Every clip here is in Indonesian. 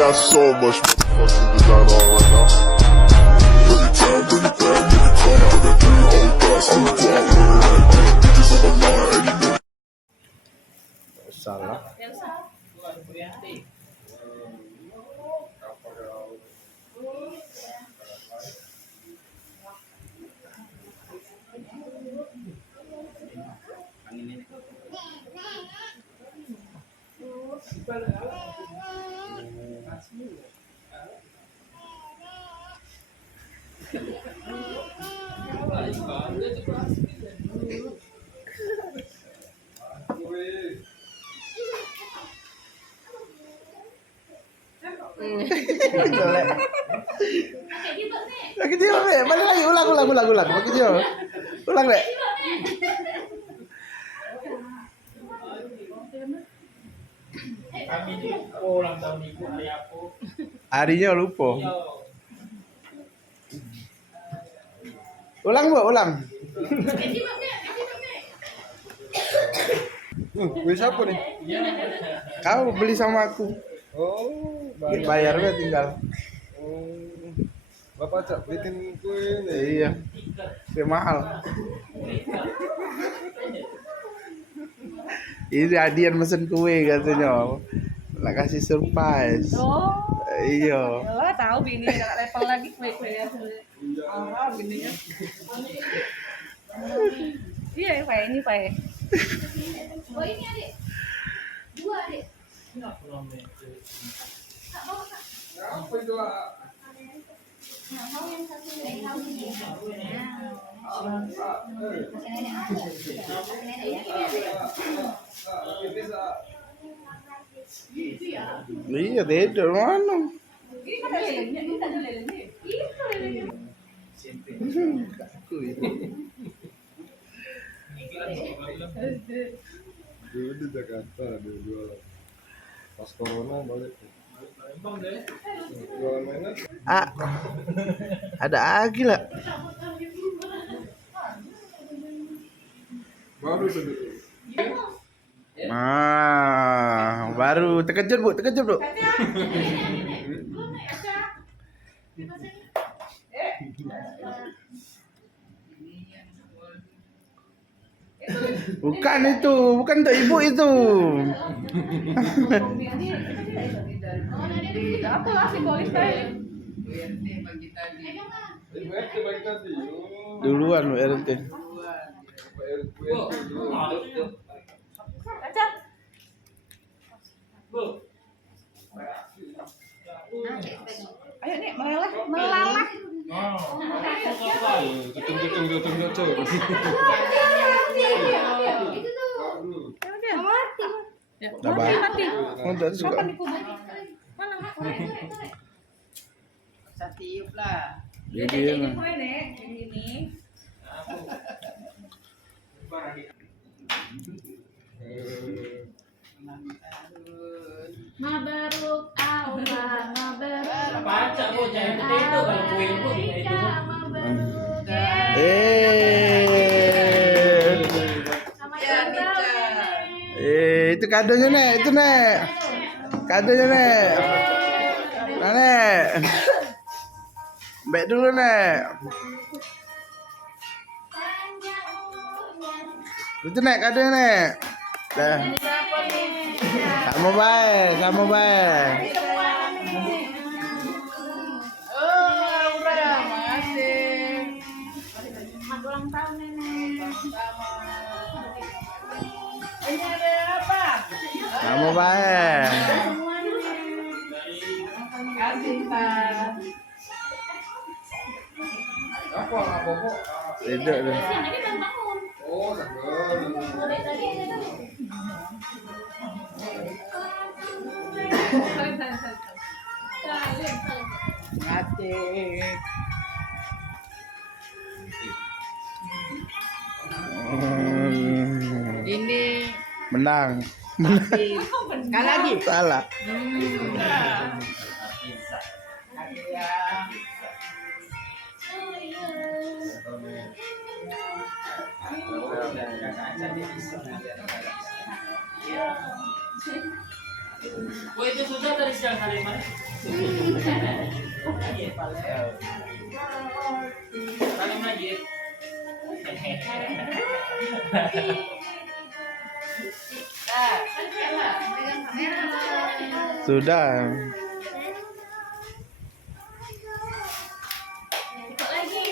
got so much motherfucking design on right now. Every time, bring it back, make it come out. I got 3 old thoughts, I'm the guap, bitches on my line, and you know. Salah. Jelek. Lagi dia, Nek. Balik lagi, ulang. Lagi dia. Ulang, Nek. Kami lupa ulang tahun ibu hari aku. Harinya lupa. Iya. Ulang, Bu, ulang. Gue siapa nih? Kau beli sama aku. Oh, Dibayar ya tinggal. Oh, Bapak cak bikin kue nih. Iya. Kue mahal. Ini Adian mesen kue katanya. Nak kasih surprise. Oh, Iya. ya tahu bini nggak level lagi kue-kue ya. Oh, gini ya. Iya, Pak, ini Pak. Oh ini adik, 2 adik. Apa itu? Nah, mau yang satu ini, tahu ini. Masih nenek ada. Masih nenek ini ada. Iya, beda mana? Ini kan ada lelenya, ini ada lelenya. Itu lelenya. Aku ya. Dulu di Jakarta dia jualan. Pas corona balik. Jualan mainan. Ah, ada lagi lah. Baru itu. Ah, baru terkejut Bu. Bukan untuk ibu itu. Aku lah si polis tadi. Ibu RT bagi tadi. Duluan Bu RT. Aca. Bu. Ayo nih, melalah. Tutung. Itu tuh. Mati. Ya, Dah, Bang. mati. Oh, tadi suka. Kapan dikubur? Mana? Satiup lah. Jadi Ini kue nek, ini. Mabaruk Allah, mabaruk. Baca Bu, jangan gede itu kalau kue Bu itu. Mabaruk. Sama Ya, Nica. itu kadonya Nek, itu Nek. Kadonya Nek. Nah, Nek. Mbak dulu Nek. Itu Nek kadonya Nek. Dah. Sama baik. Oh, udah masih. Selamat ulang tahun nenek. Ini ada apa? Sama baik. Semua nenek. Kasih Pak. Apa pokok? Tidak deh. Siang ini baru bangun. Oh, sakit. Mulai tadi saya tahu. Ngatik. Ini Menang. habis. Sekali lagi. Salah. Kasih ya. Bu itu sudah dari siang hari mana? Salim lagi. Pegang kamera. Sudah. Ikut lagi.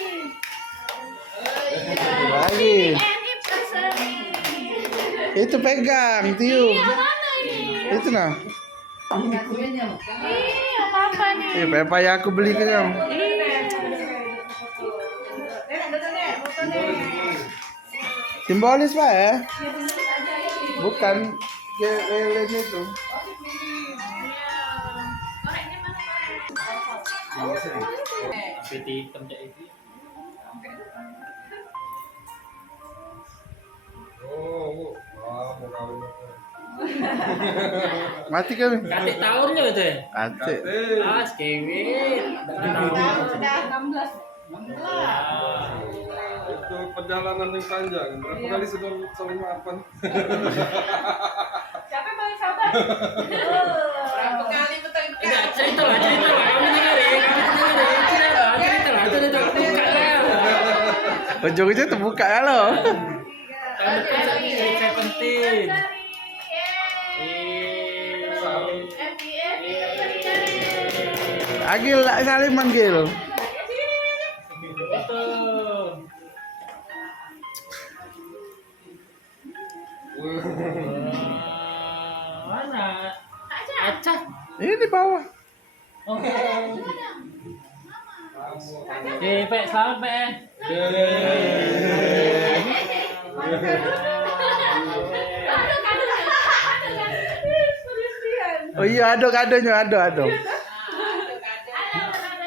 Lagi. Anniversary. Itu pegang, tiup. Iya, mana ini? Itu nah. Iya, apa nih? Pepa yang aku beli ke kamu. Simbolis Pak ya? Bukan lilin itu. Koreknya mana korek? PT hitam cak itu. Oh, wah, mau kawin. Mati kami. Katik tahunnya itu ya? Acik. Ah, skewit. Udah 16. Itu perjalanan yang panjang. Berapa kali sudah saling maafan? Siapa yang paling sabar? Berapa kali betul Enggak, cerita lah. Kamu dengerin. Cerita lah. Buka lah. Ujung-ujungnya terbuka ya lo. Tahun depan saya penting. Agil lah saling manggil. Mana? Acah. Ini di bawah. Pe, selamat Pe. Oh iya, ado-adonya, ado.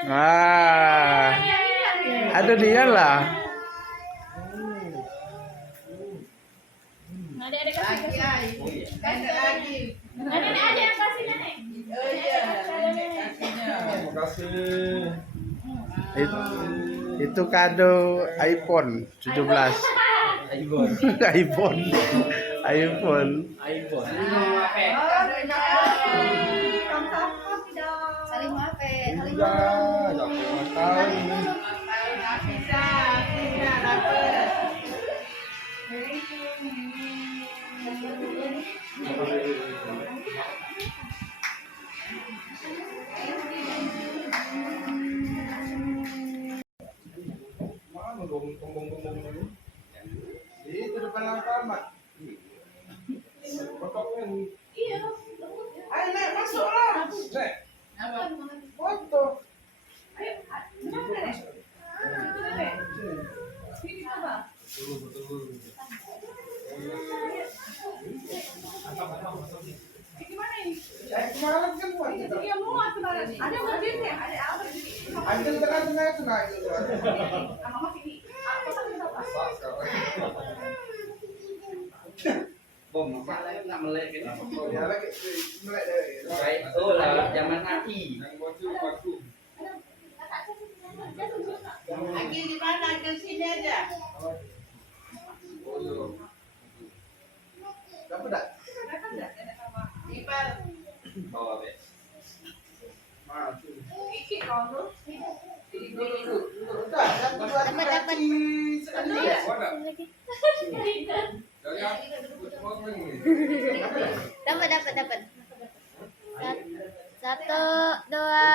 Ah. Ada dia lah. Adik-adik kasih. lagi. Nenek aja yang kasih nenek. Oh iya, nenek kasihnya. Terima kasih. Itu kado iPhone 17. iPhone. iPhone. iPhone. Saling maaf ya. Saling Iya, maaf. jangan makan. Bisa dapet. Mana dong tombong-tombong ini? Itu depan Alfamart. Potongnya Iya. Ayo Nek, masuklah. Nek, foto. betul. Kemarin kan buat kita. Iya, muat kemarin. Ada berdiri, ada apa di sini? Ada di tengah-tengah itu nah itu. Mama sini. Apa sih apa? Sah sekarang. Bom, nak melek gitu. Ya lagi melek deh. Baik, oh lah, zaman AI. Yang baju baku. Akil di mana? Akil sini aja. Oh iya. Dapat tak? Ipar. Bawa be. Iki kalau Udah, satu dua tiga Dapat. sekali. Dari aku potong ini. Dapat. Satu, dua,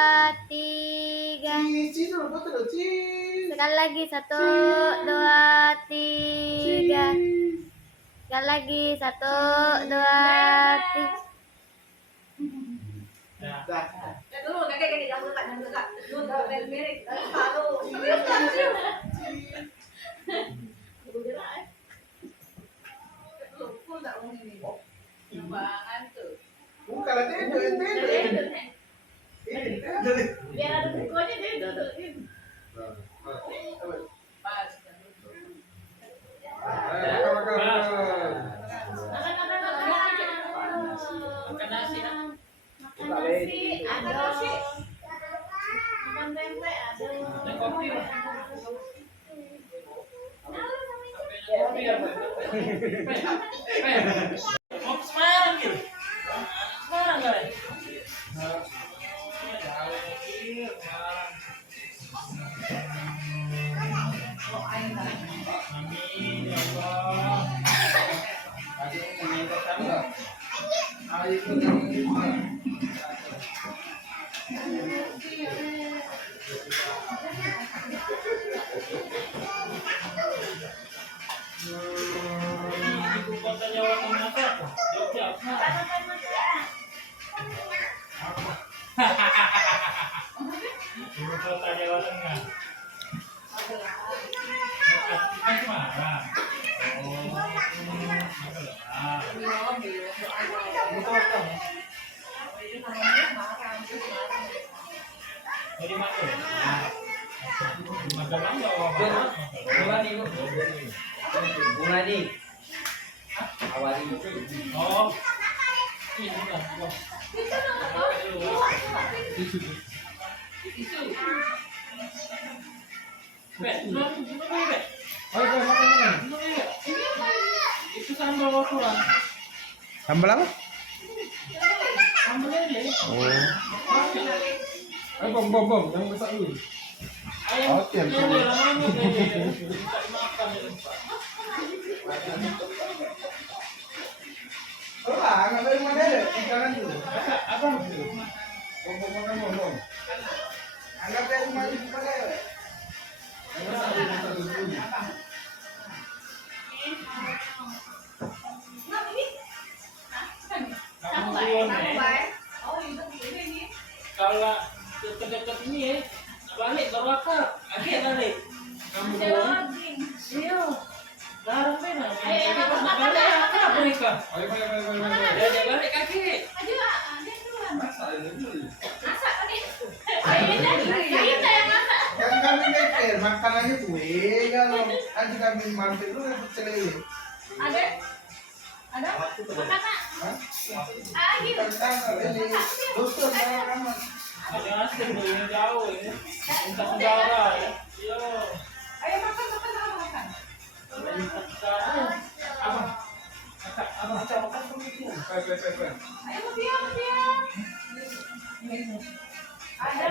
tiga. Cici dulu, foto dulu, Cici. Sekali lagi. Satu, dua, tiga. Sekali lagi. Satu, dua, tiga. dulu kakek jangan dekat. Dulu mirip palu. Full tak ini. Bangan tuh. Bukan lah, itu. Biar ada bukunya dia dudukin. Pas. Ayo, makan. Makan nasi. Makan nasi, ada. Makan tempe, ada. Ada kopi. Mau semarang gitu. Semarang guys. Ibu kota Jawa Tengah apa? Yogyakarta. Ibu kota Jawa Tengah. Kan Semarang. Oh, Magelang. Ibu kota. Dari Magelang. Magelang Jawa Barat. Mulai nih, mulai nih. Awali. Oh, ini bukan. Itu sambal kurang. Sambal apa? Sambal ini. Oh. Ayo bom, yang besar dulu. Ayam. Oh, tiap Ini kali. lamanya deh. Tak dimakan ya. Lah, nggak dari mana deh? Jangan dulu. Apa? Bom. Anggap dari rumah ibu pada ya. Yang besar dulu. Kamu duluan ya. Kalau dekat-dekat ini ya, balik baru akar. Akhir balik. Kamu duluan. Iya. Larang benar. Balik akar mereka. Ayo. Dia balik kaki. Masa ini dulu. Kan kami mikir makanannya kue kalau nanti kami mampir dulu dapat celele. Ada? Kan tanggal ini dosa sama. Ada asing dari jauh ini. Minta saudara ya. Iya. Ayo makan. Minta saudara. Apa? Apa makan begitu? Pe. Ayo dia. Ada.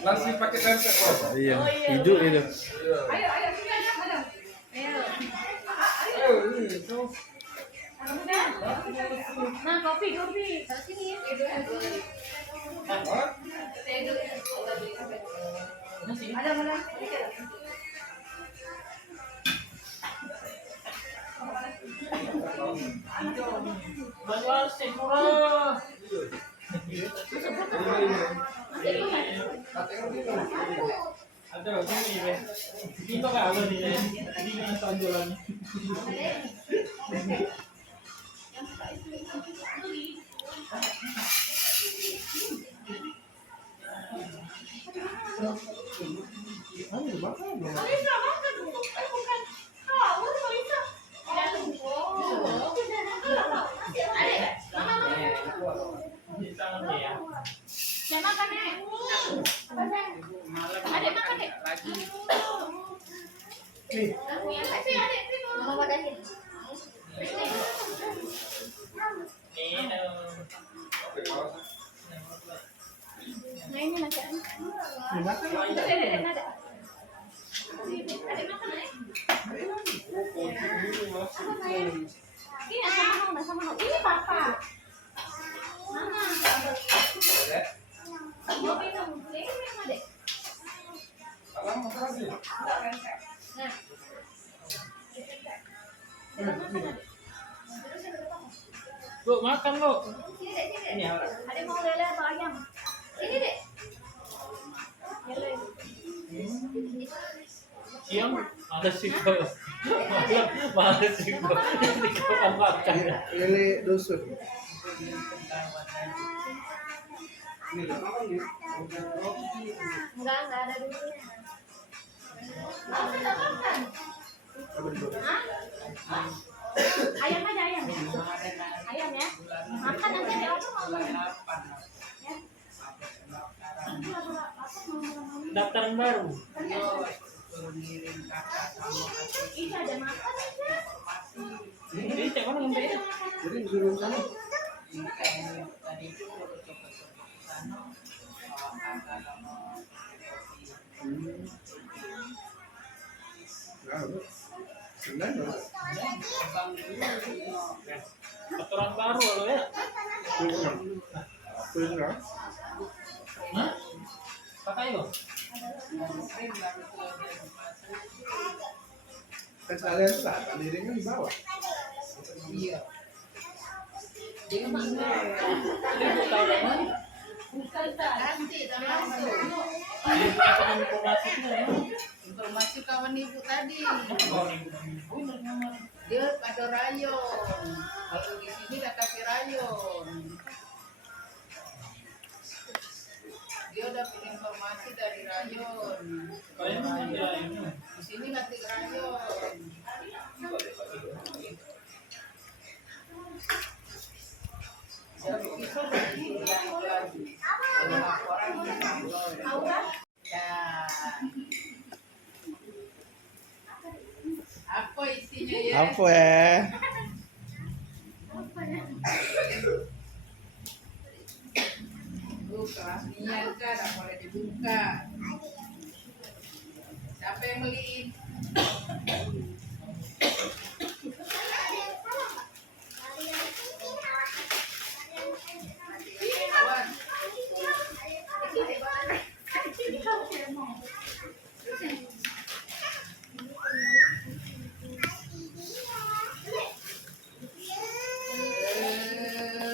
Nasi pakai tempe, Bos. Iya, hijau itu. Ayo sini ada. Ayo, ini tuh. Nah, kopi. Sini ya. Ada. Banyak asing murah. Ada ini ya. Ini kok apa nih ya? Ini tonjolan. Ini tangan ya. Saya makan nih. Adek makan deh. Lagi. Mama padahin. Nah ini masih ada. Adek ada. Adek makan nih. Ini sama mau. Ini papa. Mama. Mau minum. Ini minum adek. Alam makan sih. Nah. Bu, makan, Bu. Sini dek. Ini apa? Adek mau lele atau ayam? Sini dek. Lele. Siang ada sih kok. Malah sih kok. Ini kok makan. Lele dusun. Enggak ada dulunya. Mau sudah makan? Hah? Ayam aja ayam. Ayam ya. Makan nanti ada apa mau makan? Ya. Daftaran baru. Ini ada makan aja. Ini cek mana ngombe? Jadi disuruh sana. Tadi itu coba sana. Nah, lu. Senang loh. Aturan baru lo ya. Punya. Hah? Pakai lo? Kan kalian tuh tak liringnya di bawah. Iya. Ini tahu dari mana? Nanti termasuk informasi kawan ibu tadi. Dia pada rayon. Kalau di sini tak kasih rayon. Dia dapat informasi dari rayon. Kayaknya ada ini. Di sini ngasih rayon. Apa isinya ya? Apa ya? Kelas niat kan, tak boleh dibuka. Siapa yang beliin? Kawan.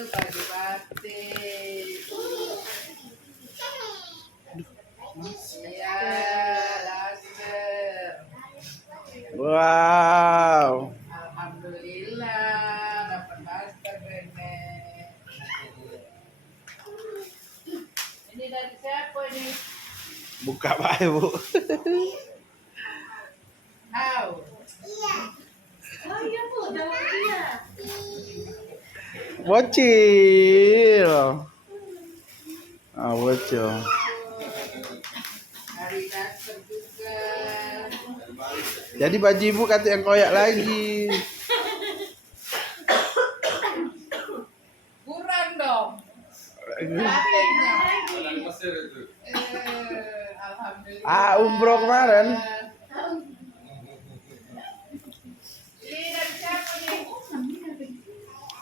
Pagi batik. Iya, laser. Wow. Alhamdulillah dapat masker Rene. Ini dari siapa ini? Buka Pak Ibu. Tahu. Oh iya Bu, dalam dia. Bocil. Ah, bocil. Dari masker juga. Jadi baju ibu kata yang koyak lagi. Kurang dong. Batiknya. Alhamdulillah. Ah, umroh kemarin. Ini dari siapa nih?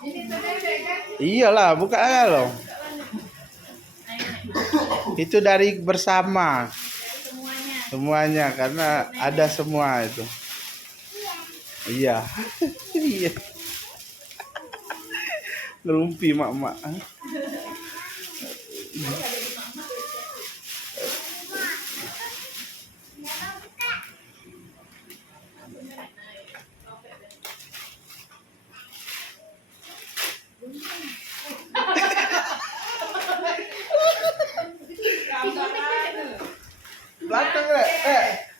Ini bebek kan? Iyalah, buka aja loh. Itu dari bersama. Semuanya karena ada semua itu. Iya. Iya. Ngerumpi mak-mak. Belakang deh.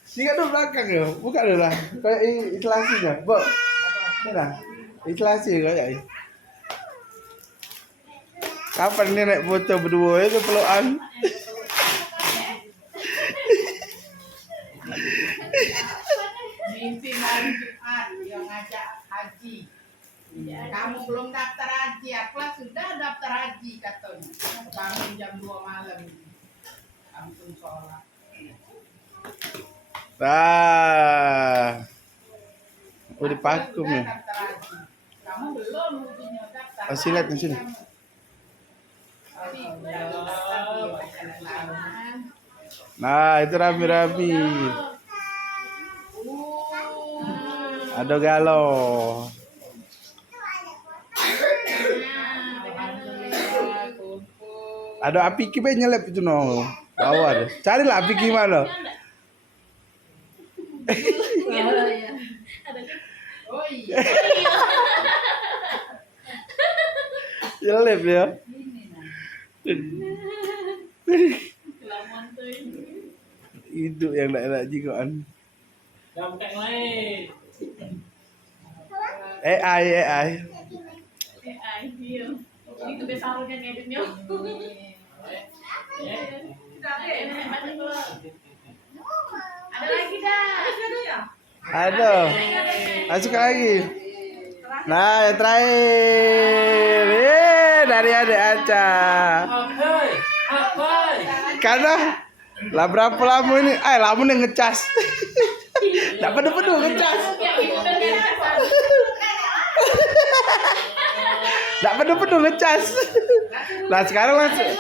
Singkat dulu belakang ya. Buka dulu lah. Kayak ikhlasnya, Bu. Ini lah. Ikhlasi kayak ini. Kapan nih naik foto berdua itu pelukan? Mimpi malam Jumat yang ngajak haji. Kamu belum daftar haji, Aklas sudah daftar haji katanya. Bangun jam 2 malam. Langsung sholat. Nah. Udah pakum Sudah ya. daftar haji. Kamu belum ujinya daftar. Oh, silat di sini. Tadi udah daftar di perjalanan. Nah, itu rami-rami. Ada galo. Alhamdulillah, kumpul. Ada api kipe nyelip itu no. Bawah deh. Carilah api gimana? Oh iya. Nyelip ya. Kelamuan tuh ini. Itu yang nak jikoan. Jangan buka yang lain. AI. Iya. Itu biasa harusnya ngeditnya. Ada lagi dah. Ada. Masuk lagi. Nah, yang terakhir. dari adik Aca. Hai, hai. Karena lah berapa lama ini? Lama nih ngecas. Tak penuh-penuh ngecas. Tak penuh-penuh ngecas. Nah sekarang langsung.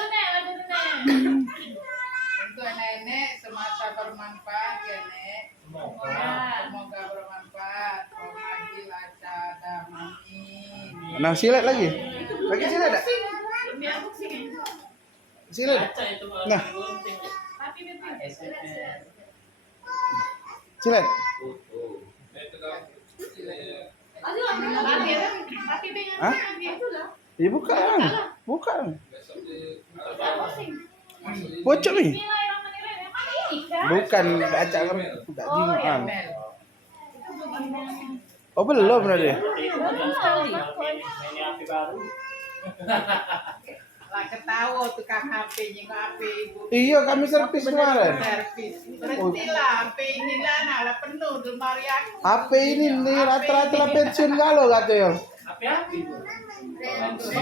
Untuk nenek semasa bermanfaat ya Nek. Semoga bermanfaat. Komagil Aca dan Amin. Nah silet lagi. Lagi silet tak? Silet. Aca itu malah Nah. gunting. Silet. Hah? Iya buka. Buka. Bocok nih. Bukan Aca kan tak jimat. Oh belum berarti. Ini api baru. Lah ketawa tukang HP nyingok HP ibu. Iya kami servis kemarin. Servis. Berhentilah HP ini lah penuh lemari aku. HP ini nih rata-rata lah pensiun kalau katanya. Api Bu.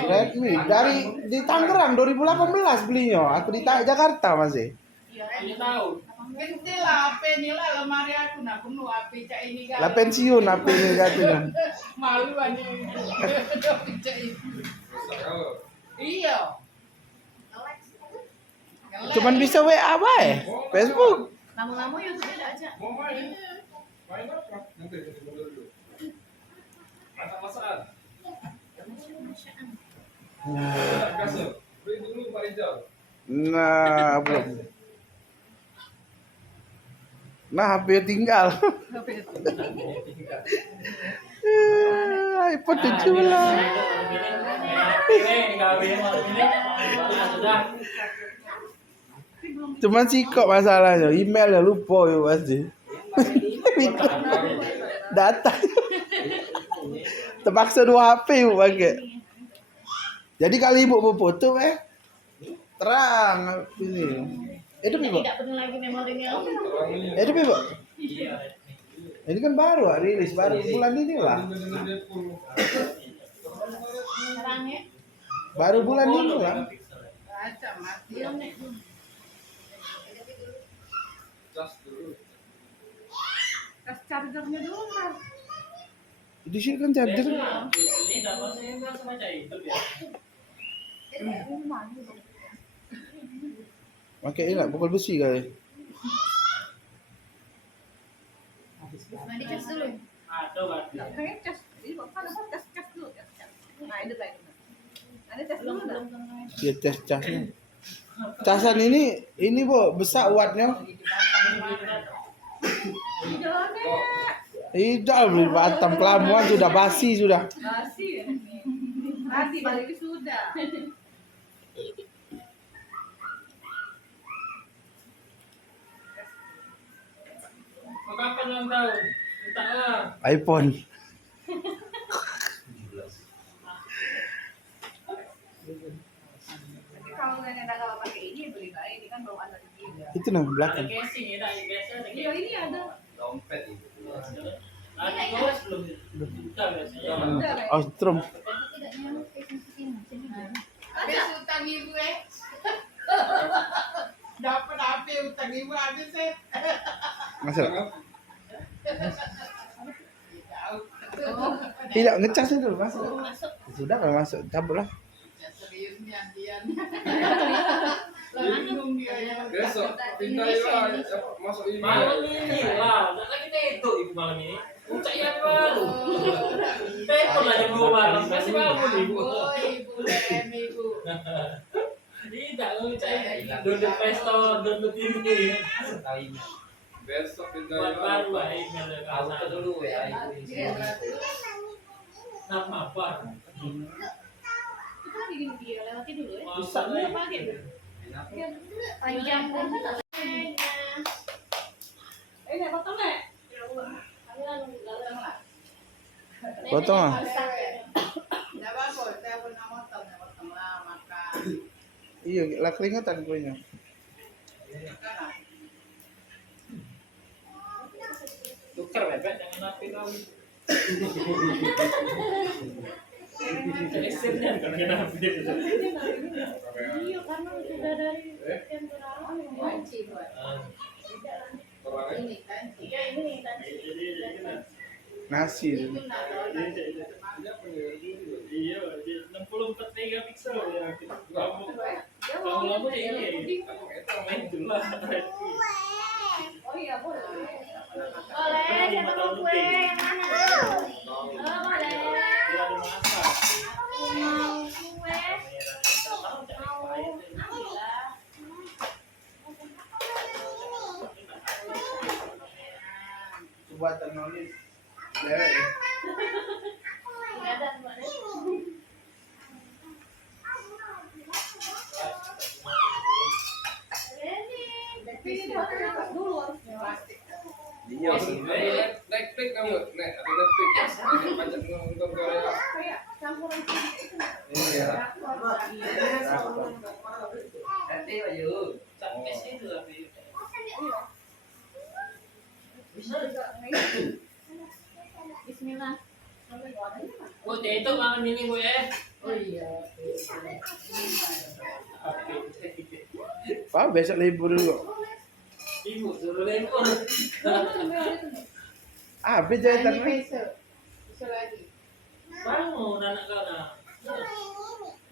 Redmi dari di Tangerang 2018 belinya. Aku di Jakarta masih. Ini tahu. Gantilah HP ini lah lemari aku nak penuh HP cak ini kan. Lah pensiun HP ini katanya. Malu aja. Cak ini. Iya. Cuman bisa WA bae. Facebook. Lama-lama YouTube ada aja. Mau main? Main apa? Nanti mundur dulu. Masak-masakan. Kasur. Beli dulu Pak Rizal. Nah, belum. Nah, HP tinggal. iPhone 17. Cuman sih kok masalahnya emailnya lupa ya pasti. Data. Terpaksa 2 HP ibu pakai. Jadi kali ibu mau foto terang ini. Itu ibu. Tidak perlu lagi memorinya. Itu ibu. Ini kan baru rilis baru bulan ini lah. Terangnya. Baru bulan ini lah. Aca mati. Cas dulu. Kas chargernya dulu kan. Di sini kan charger. Ini dapat saya enggak semacam itu ya. Pakai ini lah pukul besi kali. Mandi cas dulu. Ada berarti. Kayaknya cas. Ini bapak apa cas dulu. Cas. Nah itu baik. Ada cas dulu dah. Ya tes casnya. Casan ini bu besar wattnya. Tidak beli Batam Kelamuan sudah basi sudah. Masih ya. Nanti balik sudah. Mau kapan ulang tahun? Mintalah. iPhone. Tapi kalau nenek dah kalau pakai ini beli baik. Ini kan belum ada di sini. Itu nah Ada belakang. casing ya, ada biasa ada Iya casing. ini ada. Dompet itu. Ada gos belum? Buka biasanya. Udah baik. Oh, strom. Tidak nyamuk kayak sini. Habis utang ibu dapat HP utang ibu habis Masuk. Tidak ngecas itu masuk. Sudah kalau masuk cabut lah. serius nih Andian. Bingung dia ya. Besok pindah ya masuk email. Malam ini lah, tak lagi itu ibu malam ini. Puncak yang baru. Telepon lah jam 2 malam, masih bangun ibu. Oh ibu DM ibu. Tidak, puncak download Play Store, download ini. Tahu ini. Besok pindah Buat ya. baru lah email ya. Tahu ke dulu ya itu. Nama apa? Itu lagi gini dia lewatin dulu ya. Bisa Udah pakai dulu. Panjang kan. Nek potong nek. Potong ah. Enggak apa-apa, saya pernah motong lah makan. Iya, lah keringatan kuenya. Tuker bebek jangan napi kau. Ekstennya kan kenapa? Iya, karena sudah dari sekian berapa Kunci buat. Ini kan. Iya, ini tadi. Nasi. Itu nado. Iya, 64 megapiksel ya. Kamu lama ya ini. Main dulu lah. Oh iya boleh. Boleh, siapa mau kue yang mana? Boleh. Dia ada masak. Aku mau kue. Mau ambil. Coba ternulis. Lewat ya. Enggak ada Mbak. Ini harus dulu harusnya. Plastik. Iya, Netflix kamu, Net, ada Netflix. Ada pajak nonton Korea. Kayak campuran itu. Iya. Nanti ayo. Capes itu tapi. Bismillah. Oh, itu malam ini Bu ya. Oh iya. Pak besok libur dulu. Ibu suruh lempar. Habis jahitan. Ini besok. Besok lagi. Bangun anak kau nah.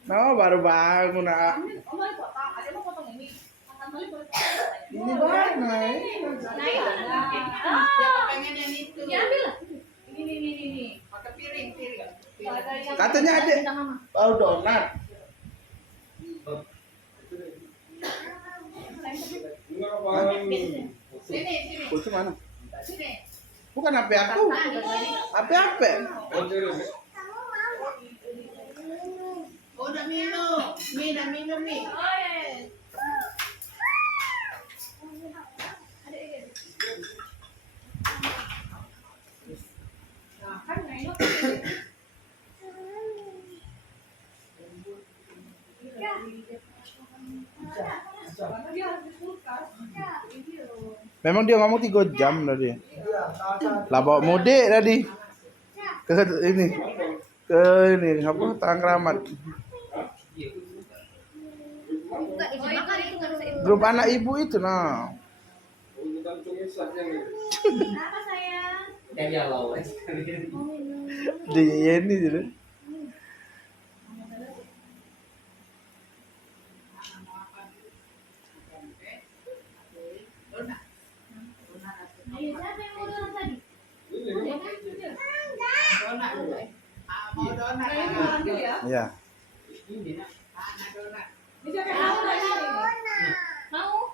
No, baru bangun nak. Oma potong, ada mau potong ini. Makan balik boleh potong. Ini banget. Dia pengen yang itu. Diambil lah. Ini. Pakai piring. Katanya ada. Minta mama. Oh, donat. Enggak apa. Sini. Kunci mana? Sini. Bukan HP aku. HP. Oh, terus. Oh, udah minum. Minum nih. Oh ya. Nah, kan nggak enak. Karena dia harus di kulkas. Memang dia ngomong 3 jam tadi. Lah bawa mudik tadi. Ke ini. Ke ini apa? Tangkramat. Enggak dimakan itu enggak bisa ibu. Grup anak ibu itu nah. Bukan cumi saja nih. Apa sayang? Kayak lawan. Mau minum. Di ini gitu. Iya, siapa yang mau donat tadi? Ini. Donat. Mau donat. Ya. Ya. Donat. Ini siapa yang mau donat? Mau?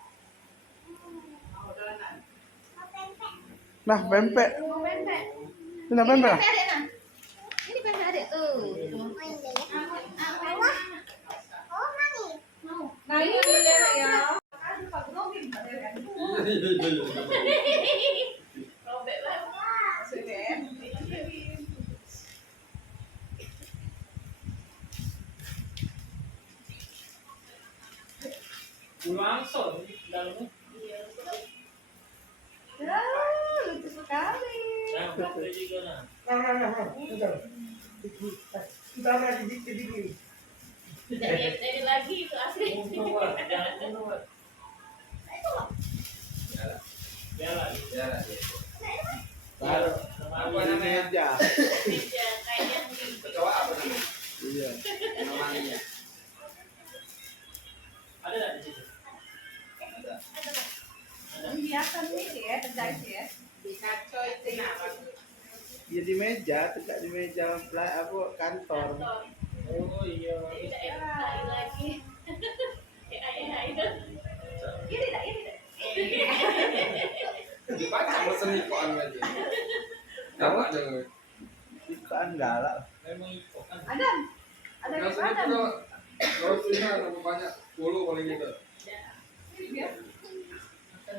Mau donat. Nah, pempek. Mau pempek. Ini nah, pempek. lah. Pempek adek nah. Ini pempek adek tuh. Mau. Nah, ini bendera ya. Pak Gnomi bendera. Robek banget. Sudah. Langsung dalamnya. Lucu sekali. Nah, itu juga nah. Jadi lagi itu asli. Jangan buat. Jalan. Jalan. Baru. Apa namanya? Meja. Meja kayaknya Kecoa apa namanya? Iya. Namanya. Ada enggak di situ? Biasa nih ya, terjadi ya. Di kacau itu nah. Ya di meja, tegak di meja apa kantor. Oh iya. Tidak lagi. Ya itu. Ini dah. Dipacang mesen ikoan aja. Galak jangan. Ikan galak. Memang itu kan. Ada di Langsung mana? itu kalau sini ada banyak 10 paling gitu. Ini dia. Kan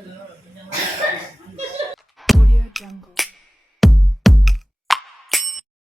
Audio Jungle.